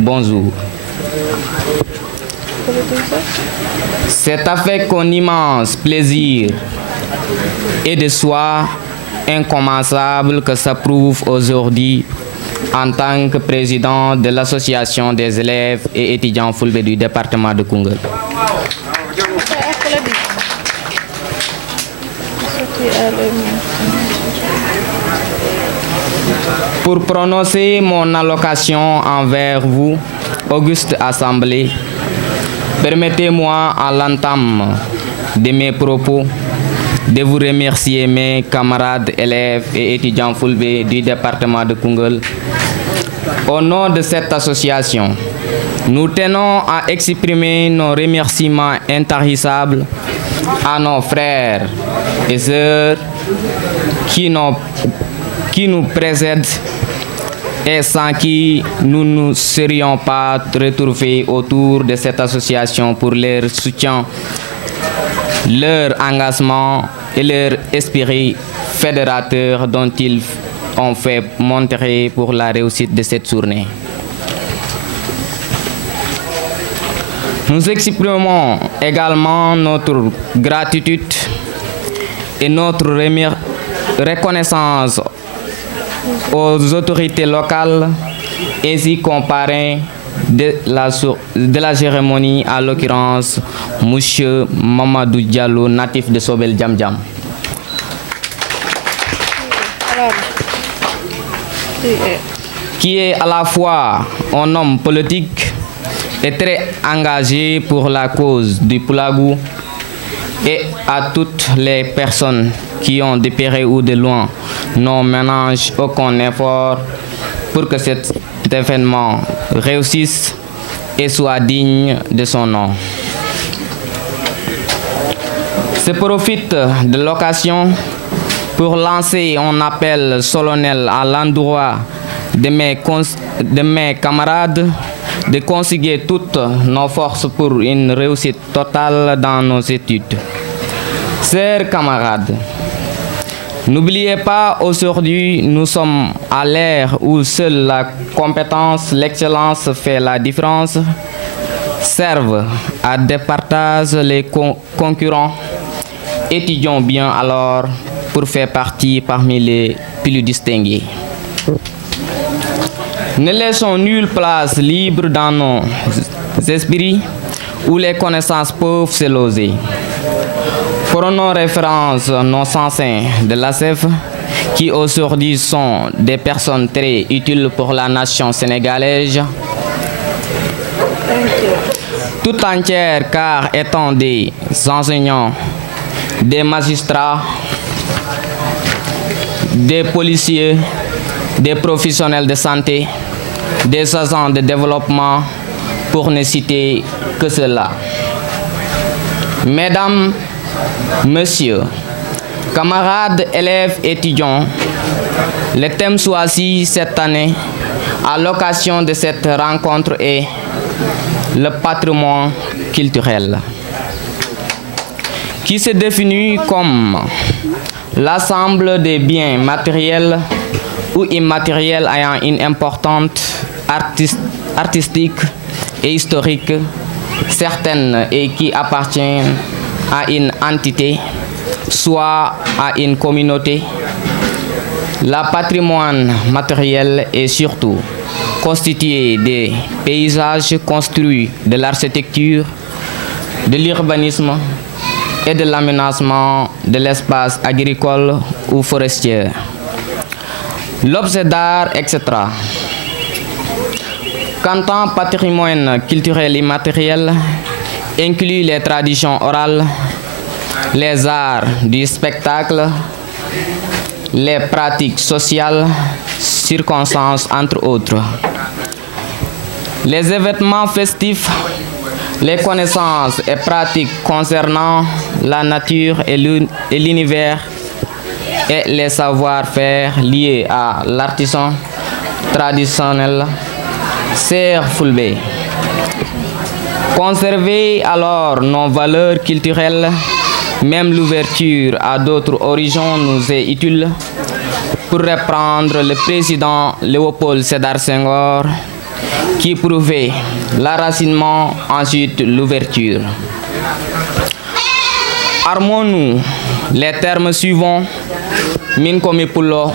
bonjour. C'est avec un immense plaisir et de soi incommensable que s'approuve aujourd'hui en tant que président de l'association des élèves et étudiants Fulbe du département de Koungheul. Pour prononcer mon allocation envers vous, auguste assemblée, permettez-moi à l'entame de mes propos de vous remercier, mes camarades élèves et étudiants Fulbe du département de Koungheul. Au nom de cette association, nous tenons à exprimer nos remerciements intarissables à nos frères et sœurs qui nous précèdent et sans qui nous ne serions pas retrouvés autour de cette association pour leur soutien, leur engagement et leur esprit fédérateur dont ils ont fait montrer pour la réussite de cette journée. Nous exprimons également notre gratitude et notre reconnaissance aux autorités locales ainsi qu'aux parrains de la cérémonie, à l'occurrence M. Mamadou Diallo, natif de Sobel Djamdjam. Qui est à la fois un homme politique et très engagé pour la cause du Pulagou, et à toutes les personnes qui ont de près ou de loin ne ménagent aucun effort pour que cet événement réussisse et soit digne de son nom. Je profite de l'occasion pour lancer un appel solennel à l'endroit de mes camarades de conjuguer toutes nos forces pour une réussite totale dans nos études. Chers camarades, n'oubliez pas, aujourd'hui, nous sommes à l'ère où seule la compétence, l'excellence fait la différence, servent à départager les concurrents. Étudions bien alors pour faire partie parmi les plus distingués. Ne laissons nulle place libre dans nos esprits où les connaissances peuvent se loger. Prenons référence nos anciens de l'ASEF qui aujourd'hui sont des personnes très utiles pour la nation sénégalaise, tout entière, car étant des enseignants, des magistrats, des policiers, des professionnels de santé, des agents de développement, pour ne citer que cela. Mesdames, Messieurs, camarades, élèves, étudiants, le thème choisi cette année à l'occasion de cette rencontre est le patrimoine culturel, qui se définit comme l'ensemble des biens matériels ou immatériels ayant une importance artistique et historique certaine et qui appartiennent à une entité, soit à une communauté. Le patrimoine matériel est surtout constitué des paysages construits, de l'architecture, de l'urbanisme et de l'aménagement de l'espace agricole ou forestier, l'objet d'art, etc. Quant au patrimoine culturel immatériel, inclut les traditions orales, les arts du spectacle, les pratiques sociales, circonstances, entre autres, les événements festifs, les connaissances et pratiques concernant la nature et l'univers, et les savoir-faire liés à l'artisan traditionnel Ser Fulbe. Conserver alors nos valeurs culturelles, même l'ouverture à d'autres horizons nous est utile. Pour reprendre le président Léopold Sédar Senghor, qui prouvait l'enracinement, ensuite l'ouverture. Armons-nous les termes suivants. Min komi pulo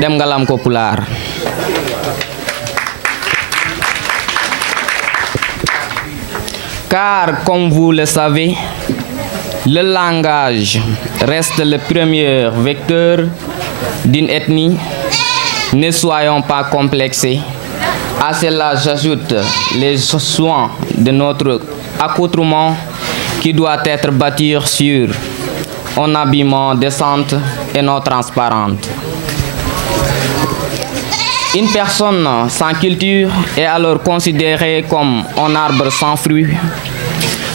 dem galam ko pular. Car, comme vous le savez, le langage reste le premier vecteur d'une ethnie. Ne soyons pas complexés. À cela, j'ajoute les soins de notre accoutrement qui doit être bâti sur un habillement décent et non transparente. Une personne sans culture est alors considérée comme un arbre sans fruits,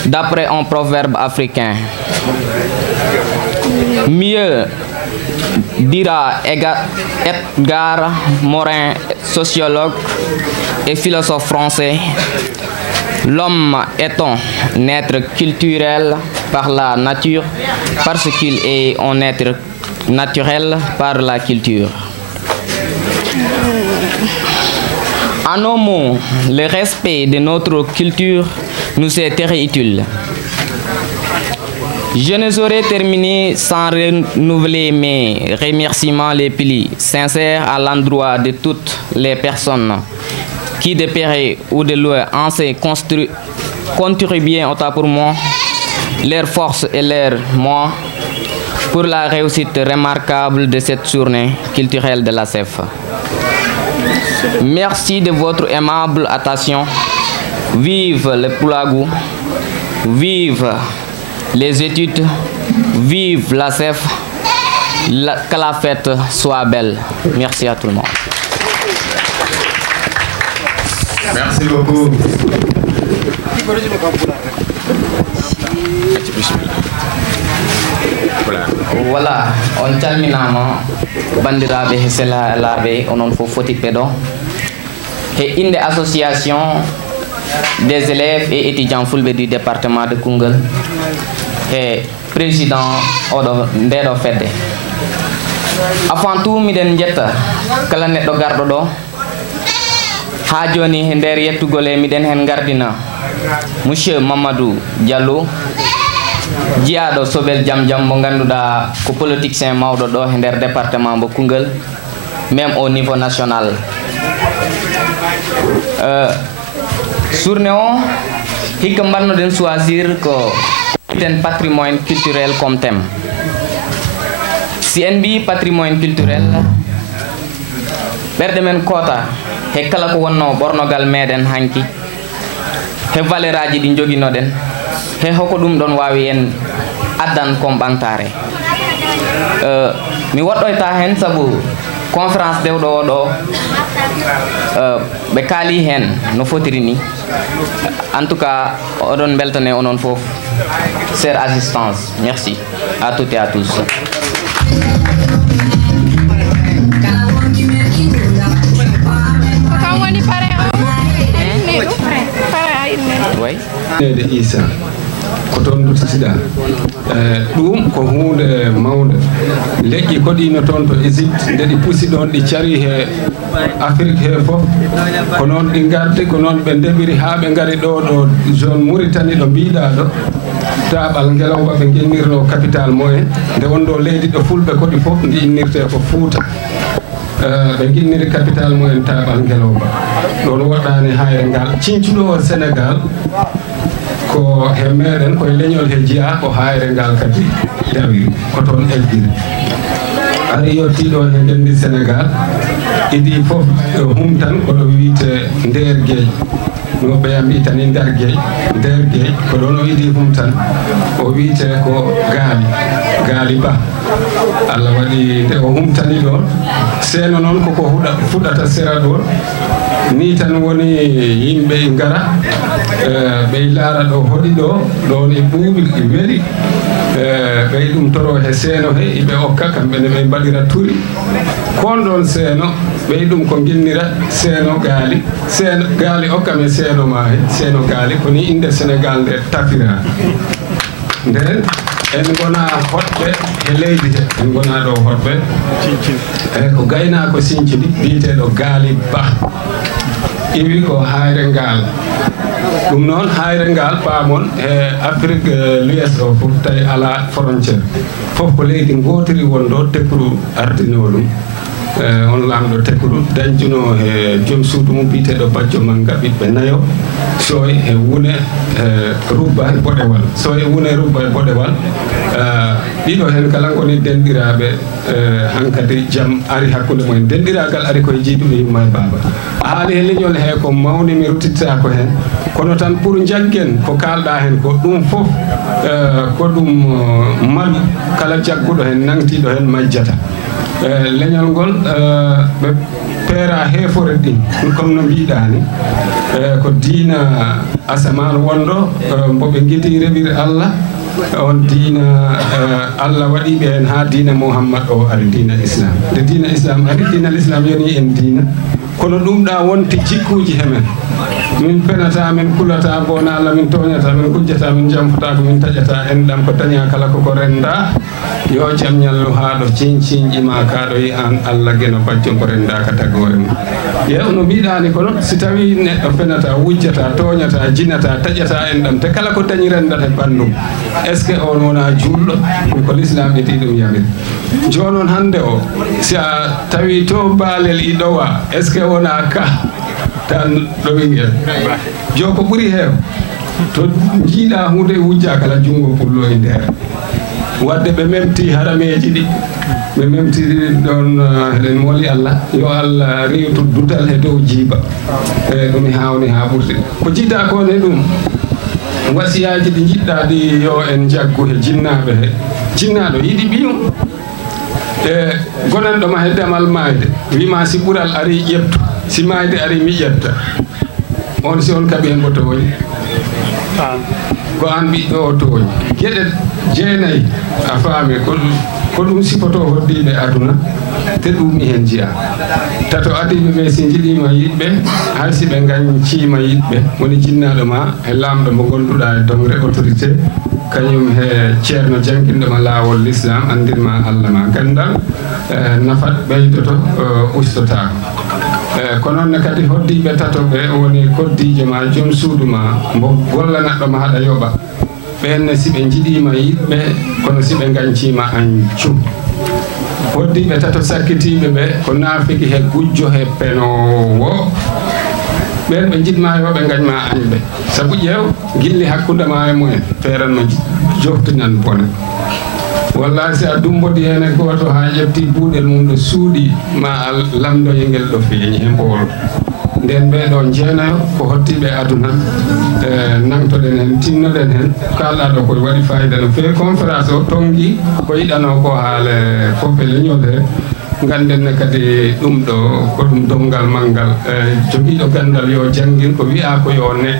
d'après un proverbe africain. Mieux dira Edgar Morin, sociologue et philosophe français, l'homme est un être culturel par la nature parce qu'il est un être naturel par la culture. En un mot, le respect de notre culture nous est très utile. Je ne saurais terminer sans renouveler mes remerciements les plus sincères à l'endroit de toutes les personnes qui de près ou de loin ont contribué autant pour moi, leurs forces et leurs moyens pour la réussite remarquable de cette journée culturelle de la CEF. Merci de votre aimable attention. Vive le Pulagou, vive les études, vive la CEF, que la fête soit belle. Merci à tout le monde. Merci beaucoup. Voilà, on calminama bandiraɓe e sehilaaɓe onon fof foti peɗo et inde association des élèves et étudiants fulɓe du département de Koungheul et président ndeɗo fedde. Avant tout miɗen jetta kala neɗɗo garɗo ɗo ha joni e nder yettugol e miɗen hen gardina monsieur Mamadou Diallo, jiyaɗo Sobel Jam Jam mo ganduɗa ko politicien mawɗo ɗo e nder département mo Koungheul, même au niveau national. Journée o hikka mbannoɗen choisir ko ten patrimoine culturel comme thème. Si en mbi patrimoine culturel, ɓerɗe men koota he kala ko wonno ɓornogal meɗen hanki, he valeur aji ɗi joguinoɗen, he hoko ɗum ɗon wawi en addan comme ɓantare. Mi woɗɗoyta hen saabu conférence dewɗo o ɗo ɓe kaali hen no fotiri ni. En tout cas, oɗon beltane onon fof, chère assistance. Merci à toutes et à tous. Oui. Isa ko toon ɗutitiɗa ɗum ko hunde mawde. Leƴƴi koɗino toon to Égypte nde ɗi pusi ɗon ɗi cari he Afrique he fof ko noon ɗi gardi, ko noon ɓe ndeɓiri ha ɓe ngari ɗo ɗo zone Mauritanie ɗo mbiɗa ɗo taɓal Ngelawba ɓe gennirno capital moyen nde wonɗo leydi ɗo fulɓe koɗi fof ndi innirte ko Fouta. ɓe ginniri capital mumen taɓal Ngelawba ɗon waɗani hayre ngal cincuɗo o Sénégal ko he meɗen koye leñol he jiya ko hayre ngal kadi dawiri ko toon eggiri ari yettiɗo he ndendi Sénégal idi fof humtan koɗo wiite nder gueej no ɓeya mbi tan nder gueej ko ɗon o idi humtan o wiite ko gaali ba Allah waɗi nde o humtani ɗon seeno noon koko fuɗɗata sera ɗon ni tan woni yimɓe ngara ɓe laara ɗo hoɗi ɗo ɗon e ɓuuɓi e weli ɓey ɗum toro he seeno he iɓe okka kamɓene ɓe mbaɗira turi kon ɗon seeno ɓey ɗum ko ginnira seeno gaali okka me seeno ma he seeno gaali koni inde Sénégal nde tafira nden en gona hoɗɓe e leydi he en gona ɗo hoɗɓe ko gaynako Sinthiou ɗi biyeteɗo gaali ba iwi ko hayre ngal ɗum noon hayre ngal paamon e Afrique l'Ouest o fof tawi ala frontiére fof ko leydi gotiri wonɗo tekkuɗo ardino ɗum on lamɗo tekkuɗo dañcuno e joom suudu mum biteɗo Badio Manga ɓiɓɓe nayo soy e wune rubba e boɗewal soy e wune rubba e boɗewal ɗiɗo hen kala goni denɗiraɓe hankkadi jaam ari hakkude mumen denɗiragal ari koye jiiɗuɓe yumma e baba a haali he leñol he ko mawni mi rutitta ko hen kono tan pour jaggen ko kalɗa hen ko ɗum fof ko ɗum maɗu kala jagguɗo hen nangtiɗo hen majjata leñol ngol ɓe peera hefore ɗin comme no mbiɗa ni ko diina asaman wonɗo mboɓe guidi reɓire Allah on diina Allah waɗiɓe hen ha diina Muhammad o ari diina islam nde diina islam ari diina l'islam yoni en diina kono ɗum ɗa wonti jikkuji hemen min penata min kulata bona Allah min toñata min kujjata min jamfata ko min taƴata enɗam ko daña kala koko renda yo jam ñallu ha ɗo cinciñƴima kaɗo yi an Allah gueno Badio ko renda ka tagore mum yew no mbiɗani ko noon si tawi neɗɗo fenata wujjata toñata jinata taƴata enɗam te kala ko dañi rendata e ɓandum est ce que on wona julɗo ɗum ko l'islam ɓeti ɗum yamir jonon hande o si a tawi to baalel iɗowa est ce que wona ka tan ɗo ɓinguel jo ko ɓuuri heew to jiiɗa hunde wujja kala junngo pullo e nder wadde ɓe memti harameji ɗi ɓe memti ɗon eɗen mooli Allah yo Allah rewtu dudal e dow jiiba e ɗum hawni ha ɓurti ko jiɗɗa kon e ɗum wasiyaji ɗi jiɗɗa ɗi yo en jaggu e jinnaɓe he jinnaɗo yiɗi ɓiyum e gonanɗoma he demal mayde wima si ɓuural ari ƴeftu si mayde ari mi ƴetta on si on kaɓi hen ko tooñi ko an ɓiɗɗo o tooñi gueɗe jeenayyi a faami ko ɗum sifoto hoddiɓe aduna te ɗum hen jiya tato adiɓe ɓe si jiɗima yiɗɓe haysi ɓe gañcima yiɗɓe woni jinnaɗo ma e lamɗo mo gonduɗa e dongre autorité kañum he ceerno janguinɗoma lawol l'islam andirma Allah ma gandal nafat ɓeydoto ustotako ko noonne kadi hoddiɓe tatoɓe woni koddijo ma joom suudu ma mbo gollanatɗoma haɗa yoɓa ɓenne si ɓe jiɗima yiɗɓe kono si ɓe gañcima an cum hoddiɓe tato sakkitiɓe ɓe ko naafiki he gujjo he penowo ɓen ɓe jiɗma yo ɓe gañma añɓe saabu ƴeew gilli hakkudema e mumen feeranma joftinan bone walla si a dumbodi hen e goto ha ƴefti buuɗel mum ɗo suuɗi ma lamdoyengel ɗo feeñi e mboolo nden ɓeɗo jeenayo ko hottiɓe aduna nangtoɗen hen tinnoɗen hen kalɗa ɗo koye waɗi fayida no fewi conférence o tonggui ko yiɗano ko haale fof e leñol he gandenne kadi ɗum ɗo ko ɗum dongal manggal joguiɗo gandal yo janggin ko wiya ko yo ne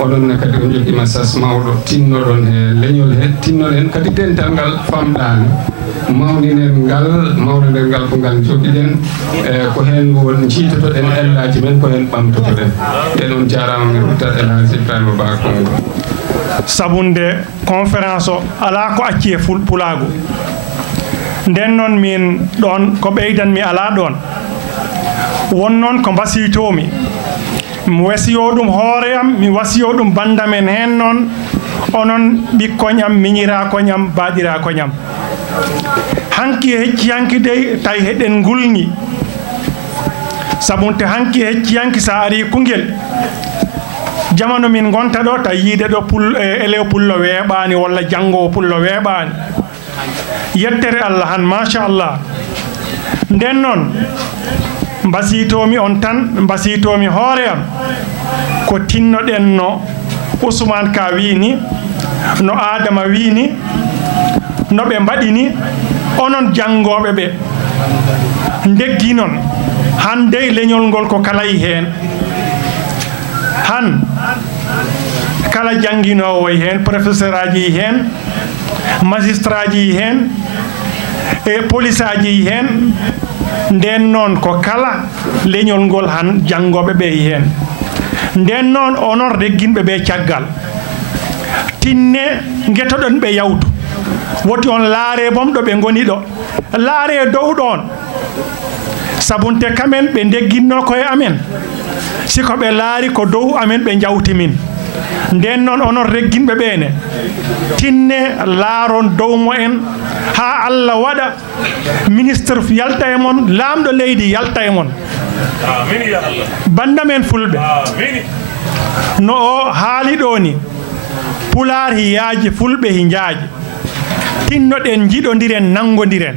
ononne kadi o joguima sas mawɗo tinnoɗon he leñol he tinnoɗen kadi dental ngal famɗani mawninen ngal mawnuɗen ngal ko ngal joguiɗen ko hen won jiitotoɗen ellaji men ko hen ɓamtotoɗen nden on jarama min ruttat El Hadji Ibrahima Ba Kongo sabunde conférence o ala ko acci e pulago nden noon min ɗon ko ɓeydanmi ala ɗon won noon ko mbasiytomi mi wasiyo ɗum hoore am mi wasiyo ɗum bandamen hen noon onon ɓikkoñam miñirakoñam baɗirakoñam hanki hecciyanki dey tawi heɗen gulñi sabunte hanki hecciyanki sa ari kungel jamanu min gonta ɗo tawi yiide ɗo elew pullo weeɓani walla janggowo pullo weeɓani yettere Allah han machallah nden noon mbasitomi on tan mbasitomi hoore am ko tinnoɗen no Ousmane Ka wini no Adama wini no ɓe mbaɗini onon janngoɓe ɓe ndeggi noon hande leñol ngol ko kala yi hen han kala jannginowo yi hen professeur aji yi hen magistrat ji yi hen e police aji yi hen nden noon ko kala leñol ngol han janngoɓe ɓe yi hen nden noon onon regginɓe ɓe caggal tinne guetoɗon ɓe yawtu woti on laare bom ɗo ɓe goni ɗo laare dow ɗon sabunte kamen ɓe ndegginno koye amen siko ɓe laari ko dow amen ɓe jawti min nden noon onon regginɓe ɓeene tinne laaron dow mo en ha Allah waɗa ministre yalta e mon laamɗo leydi yalta e mon bandamen fulɓe no o haali ɗo ni pulaar hi yaaji fulɓe hi jaaji tinnoɗen jiɗodiren nangodiren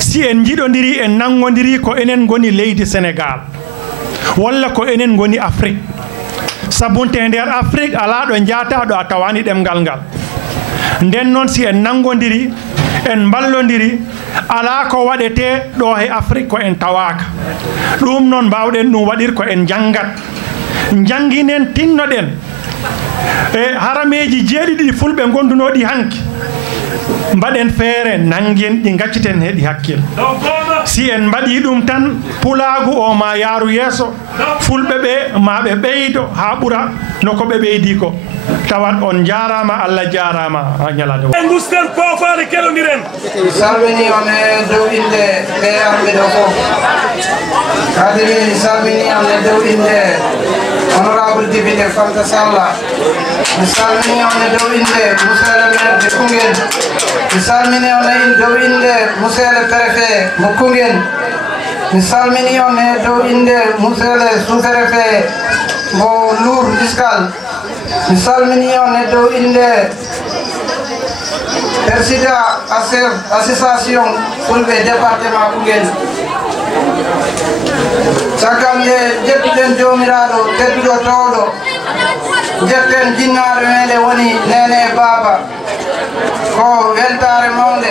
si en jiɗodiri en nangodiri ko enen goni leydi Sénégal walla ko enen goni Afrique sabunte nder Afrique ala ɗo jaataɗo a tawani ɗemgal ngal nden noon si en nangodiri en ballodiri ala ko waɗete ɗo he Afrique ko en tawaka ɗum noon mbawɗen ɗum waɗir ko en janggat janginen tinnoɗen e harameji jeeɗiɗi fulɓe gondunoɗi hanki mbaɗen feere nanguen ɗi gacciten heɗi hakkille si en mbaɗi ɗum tan pulaagu o ma yaaru yeeso fulɓe ɓe ma ɓe ɓeydo ha ɓura noko ɓe ɓeydi ko tawat on jarama Allah jarama ha ñalade gusten fofade kelodiren salmini on e dow inde ɓe arɓe ɗo fof kadi min salmini on e dow inde honorable député Fanta Salla mi salmini on e dow inde monsieur le maire de Koungheul mi salmini on e dow inde monsieur le préfet mo Koungheul mi salmini on e dow inde monsieur le sous-préfet mo Lour Escale mi salmini on e dow inde président association fulɓe département Koungheul caggal nde jettuɗen jomiraɗo tedduɗo towɗo jetten jinnaɗo meɗen woni Nene Baba ko weltare mawde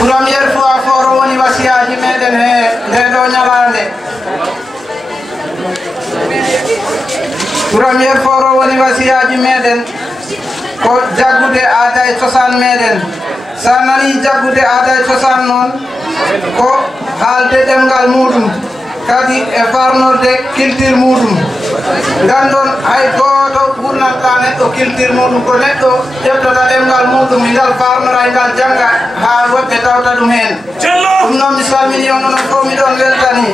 premiére fois foro woni wasiyaji meɗen he ndeɗo ñalande premiére foro woni wasiyaji meɗen ko jaggude aada e cosaan meɗen sa nani jaggude aada e cosaan noon ko haalde ɗemgal muɗum kadi e farnorde culture muɗum gandon hay goto ɓurnanta neɗɗo culture muɗum ko neɗɗo ƴettota ɗemgal muɗum ngal farnora ngal jangga ha woɓɓe tawta ɗum hen ɗum noon mi salmini on onon fof miɗon weltani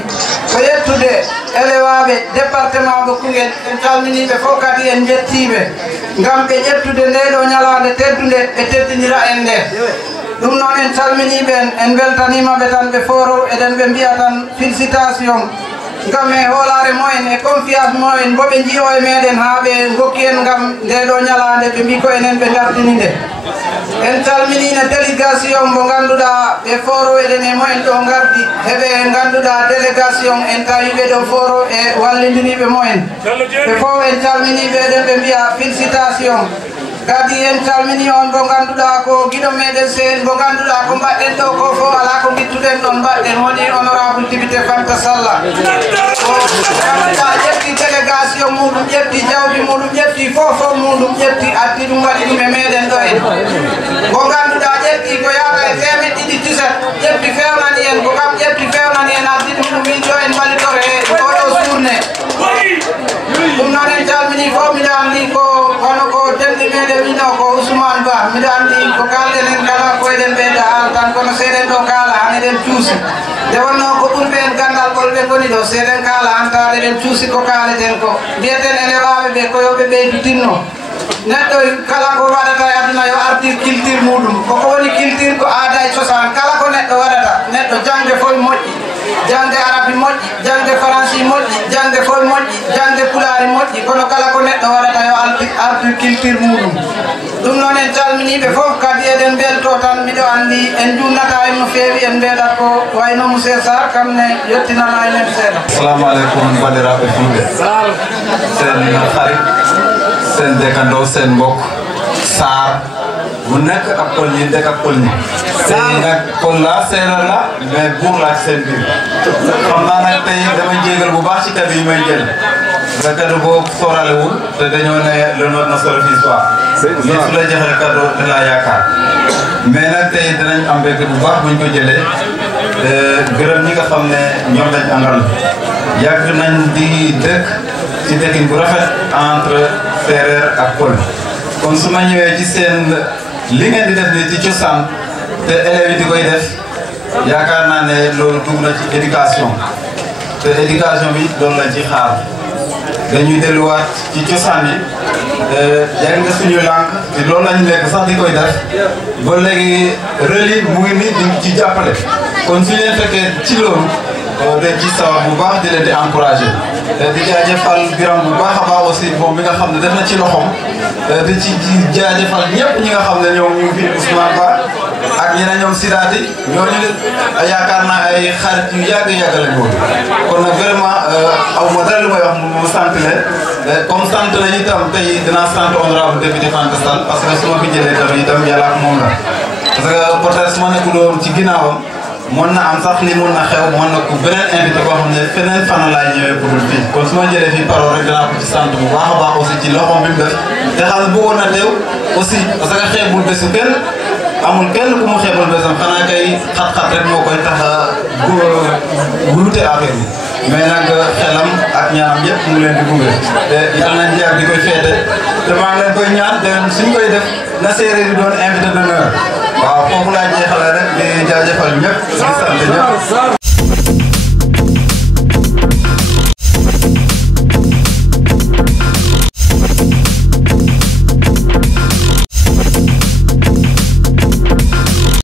ko yettude elewaɓe département mo Koungheul en calminiɓe fof kadi en jettiɓe ngam ɓe ƴettude ndeɗo ñalade teddude ɓe teddinira en nde ɗum noon en calminiɓe en weltanimaɓe tan ɓe foro eɗen ɓe mbiya tan félicitation ngam e hoolare moyen e confiance moyen boɓe jiyo e meɗen ha ɓe gokki en ngam ndeɗo ñalade ɓe mbi ko enen ɓe gardini nde en calminina délégation mo ganduɗa ɓe foro eɗen e moyen ɗo gardi heɓe ganduɗa délégation en tawiɓe ɗo foro e wallidiniɓe moyen ɓe fof en calminiɓe eɗen ɓe mbiya félicitation kadi en calmini on mo ganduɗa ko guiɗo meɗen seen mo ganduɗa ko mbaɗɗen ɗo ko fof ala ko guittuɗen ɗon mbaɗɗen woni honorable député Fanta Salla o ganduɗa ƴetti délégation muɗum ƴetti jawdi muɗum ƴetti fof muɗum ƴetti addi ɗum waɗi ɗum e meɗen ɗo en mo ganduɗa ƴetti ko yata e temeɗɗe ɗiɗi tiset ƴetti fewnani en ko kam ƴetti fewnani en addi ɗum ɗum min ɗo en mballitore e oɗo journée ɗum noon en calmini fof miɗo andi ko hono ko denɗi meɗen wino ko Ousmane Ba miɗo andi ko kalɗen en kala ko eɗen ɓeyda haala tan kono seeɗen ɗo kaala han eɗen cuusi nde wonno ko ɓurɓe en gandal ɓolɓe goni ɗo seeɗen kaala han tawde eɗen cuusi ko kaaleten ko mbiyeten elewaɓe ɓe ko yoɓe ɓeydu tinno neɗɗo kala ko waɗata e aduna yo artir culture muɗum koko woni culture ko aada e cosaan kala ko neɗɗo waɗata neɗɗo jangde foye moƴƴi jangde arabi moƴƴi jangde français moƴƴi jangde foye moƴƴi jangde pulaari moƴƴi kono kala ko neɗɗo waɗata yo artir culture muɗum ɗum noon en calminiɓe fof kadi eɗen belto tan miɗo andi en junnata en no feewi en mbeɗat ko wayno monsieur Sarr kam ne yettinana enen seeɗa assalamu aleykum bandiraɓe fulɓe sen xarit sen dekando sen mbokk Sarr mu nekk ak pël ñi dëkk ak pël ñi tey nag pël la séeréer la mais buur la seen biir xam naa nag tey dama jéegal bu baax ci kàddu yi may jël nga kàddu boo sooralewul te dañoo ne le nord ne se refuse pas mais su la joxee kàddu da laa yaakaar mais nag tey dinañ am mbégte bu baax buñ ko jëlee gërëm ñi nga xam ne ñoom lañ àndal yàgg nañ di dëkk ci dëkkin bu rafet entre séeréer ak pël kon su ma ñëwee ci seen li ngeen di def ni ci cosaan te élèves yi di koy def yaakaar naa ne loolu dugg na ci éducation te éducation bi loolu lañ ci xaar dañuy delluwaat ci cosaan yi jàng nga suñu lànk te loolu lañ lekk sax di koy def ba léegi reli mu ngi ni di ci jàppale kon su leen fekkee ci loolu dañ ci sawar bu baax di leen di encouragé di jaajëfal Biram bu baax a baax aussi moom mi nga xam ne def na ci loxoom di ci jaajëfal ñëpp ñi nga xam ne ñoom ñu ngi fi Ousmane Ba ak ñeneen ñoom Sidaati ñooñu yaakaar naa ay xarit yu yàgg lañ woon kon nag vraiment aw ma dara lu may wax mu sant leen comme sant nañu itam tey dinaa sant honorable député Fanta Sall parce que su ma fi jëlee tamit itam yàlla ak moom la parce que peut-être su ma nekkuloon ci ginnaawam mën na am sax li mën na xew mën na ko beneen invité boo xam ne feneen fan laay ñëwee pour fii kon su ma jëlee fii parole rek dinaa ko ci sant bu baax a baax aussi ci loxoom bi mu def te xam ne bëggoon na teew aussi parce que xeebul bésu kenn amul kenn ku mu xeebal bésam xanaa kay xat-xat rek moo koy tax a wulute affaire bi mais nag xelam ak ñaanam yëpp mu leen di gunge te yàlla nañ yàgg di koy feete te maa ngi leen koy ñaan te suñ koy def na séeréer yi doon invité d'honneur waaw foofu